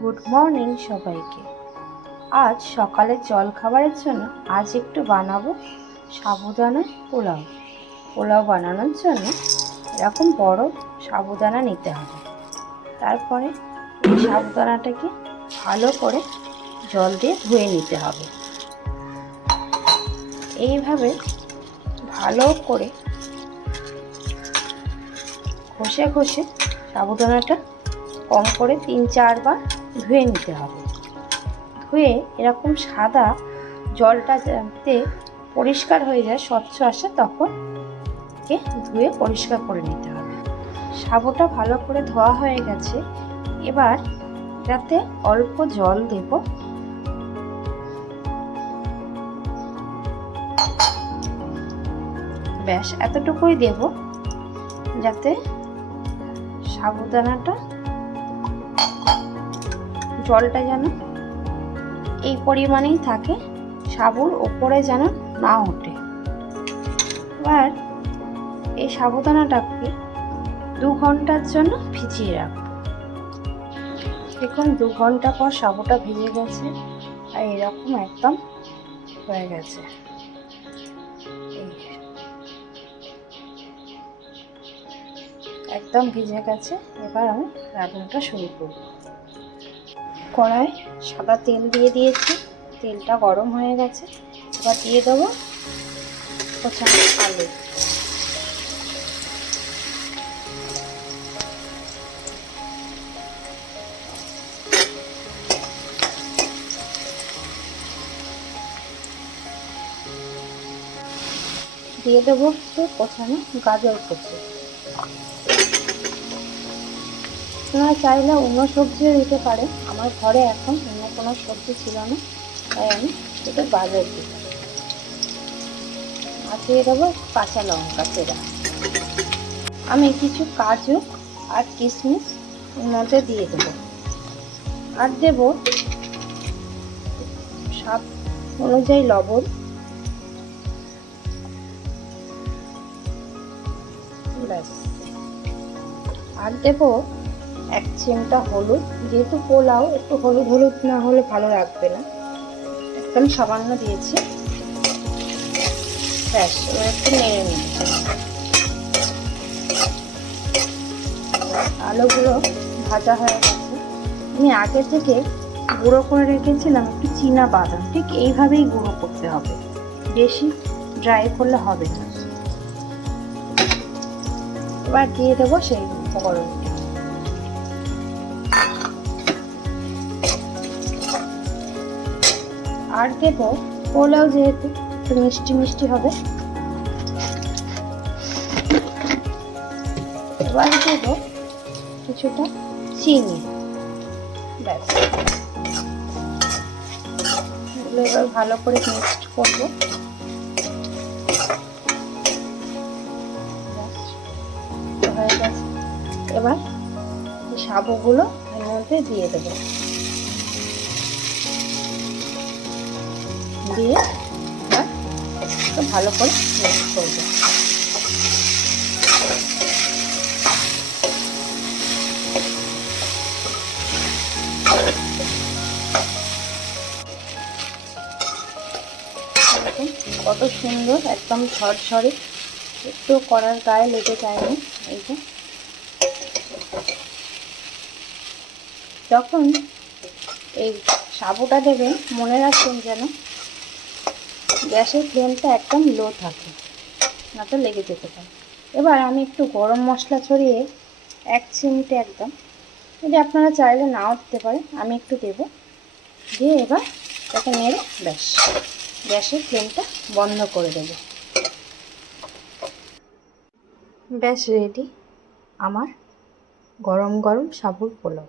Good morning সবাইকে। আজ সকালের জল খাবারের জন্য একটু বানাবো সাবুদানা পোলাও। পোলাও বানানোর জন্য এরকম বড় সাবুদানা নিতে হবে। তারপরে এই সাবুদানাটাকে ভালো করে জল দিয়ে ধুয়ে নিতে হবে। এইভাবে ভালো করে ঘষে ঘষে সাবুদানাটা কম করে 3-4 বার ধুয়ে নিতে হবে। ধুয়ে এরকম সাদা জলটা যাতে পরিষ্কার হয়ে যায়, স্বচ্ছ আসে, তখন একে ধুয়ে পরিষ্কার করে নিতে হবে। সাবুটা ভালো করে ধোয়া হয়ে গেছে। এবার এটাতে অল্প জল দেব। ব্যাস এতটুকুই দেব যাতে সাবুদানাটা জলটা যেন এই পরিমাণেই থাকে, সাবুর ওপরে যেন না ওঠে। এবার এই সাবুদানাটাকে 2 ঘন্টার জন্য ভিজিয়ে রাখবো। দেখুন 2 ঘন্টা পর সাবুটা ভিজে গেছে আর এরকম একদম হয়ে গেছে। একদম ভিজে গেছে। এবার আমি রান্নাটা শুরু করব। কড়াই সাদা তেল দিয়ে দিয়েছি, তেলটা গরম হয়ে গেছে। এবার দিয়ে দেবো কোচানো আলু। দিয়ে দেবো কোচানো গাজর কুচি। আপনারা চাইলে অন্য সবজিও দিতে পারে। আমার ঘরে এখন অন্য কোনো সবজি ছিল না, তাই আমি শুধু গাজর দিলাম। আর দিয়ে দেবো কাঁচা লঙ্কা চেরা। আমি কিছু কাজু আর কিশমিশ এর মধ্যে দিয়ে দেবো। আর দেব স্বাদ অনুযায়ী লবণ, ব্যাস। আর দেব 1 চিমটা হলুদ। যেহেতু পোলাও, একটু হলুদ হলুদ না হলে ভালো লাগবে না, একদম সামান্য দিয়েছি। ব্যাস এবার একটু নেড়ে নিচ্ছি। আলুগুলো ভাজা হয়ে গেছে। আমি আগে থেকে গুঁড়ো করে রেখেছিলাম একটু চীনা বাদাম, ঠিক এইভাবেই গুঁড়ো করতে হবে, বেশি ড্রাই করলে হবে না। এবার দিয়ে দেবো সেই উপকরণটা। আর দেব পোলাও, যেহেতু একটু মিষ্টি মিষ্টি হবে। এবার দেব কিছুটা চিনি। ব্যাস এগুলো এবার ভালো করে মিক্সড করবো। হয়ে গেছে। এবার এই সাবুগুলো এর মধ্যে দিয়ে দেবো। দিয়ে এবার ভালো করে মিক্স করবো। কত সুন্দর, একদম ঝরঝরে, একটু কড়ার গায়ে লেগে যায়নি। এই যে যখন এই সাবুটা দেবেন মনে রাখবেন যেন গ্যাসের ফ্লেমটা একদম লো থাকে, না তো লেগে যেতে পারে। এবার আমি একটু গরম মশলা ছড়িয়ে 1 চিমটে, একদম, যদি আপনারা চাইলে নাও দিতে পারেন, আমি একটু দেব। দিয়ে এবার এটাকে নেড়ে ব্যাস গ্যাসের ফ্লেমটা বন্ধ করে দেব। ব্যাস রেডি আমার গরম গরম সাবুর পোলাও।